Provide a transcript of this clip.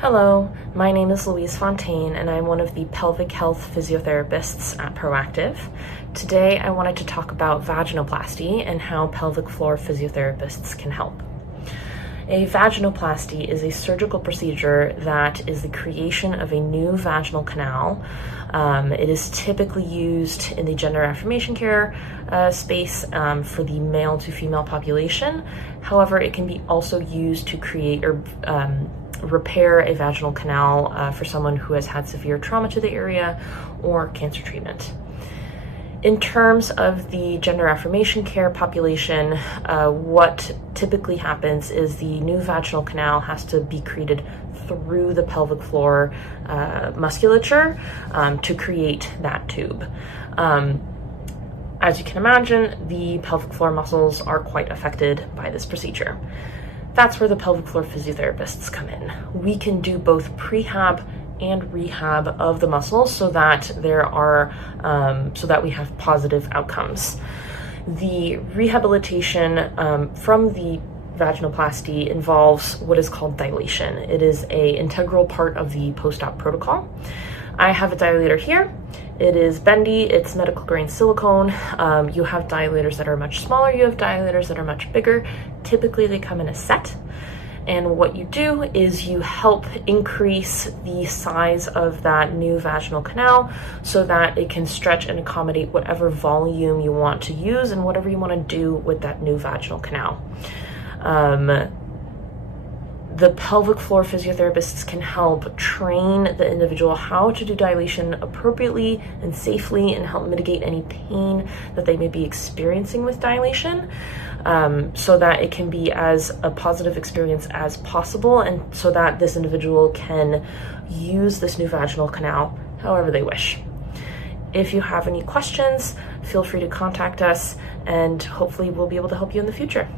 Hello, my name is Louise Fontaine and I'm one of the pelvic health physiotherapists at Proactive. Today I wanted to talk about vaginoplasty and how pelvic floor physiotherapists can help. A vaginoplasty is a surgical procedure that is the creation of a new vaginal canal. It is typically used in the gender affirmation care space for the male to female population. However, it can be also used to create or repair a vaginal canal for someone who has had severe trauma to the area or cancer treatment. In terms of the gender affirmation care population, what typically happens is the new vaginal canal has to be created through the pelvic floor musculature to create that tube. As you can imagine, the pelvic floor muscles are quite affected by this procedure. That's where the pelvic floor physiotherapists come in. We can do both prehab and rehab of the muscles so that we have positive outcomes. The rehabilitation from the vaginoplasty involves what is called dilation. It is an integral part of the post-op protocol. I have a dilator here. It is bendy, it's medical grade silicone. You have dilators that are much smaller, you have dilators that are much bigger. Typically they come in a set. And what you do is you help increase the size of that new vaginal canal so that it can stretch and accommodate whatever volume you want to use and whatever you want to do with that new vaginal canal. The pelvic floor physiotherapists can help train the individual how to do dilation appropriately and safely and help mitigate any pain that they may be experiencing with dilation, so that it can be as a positive experience as possible and so that this individual can use this new vaginal canal however they wish. If you have any questions, feel free to contact us and hopefully we'll be able to help you in the future.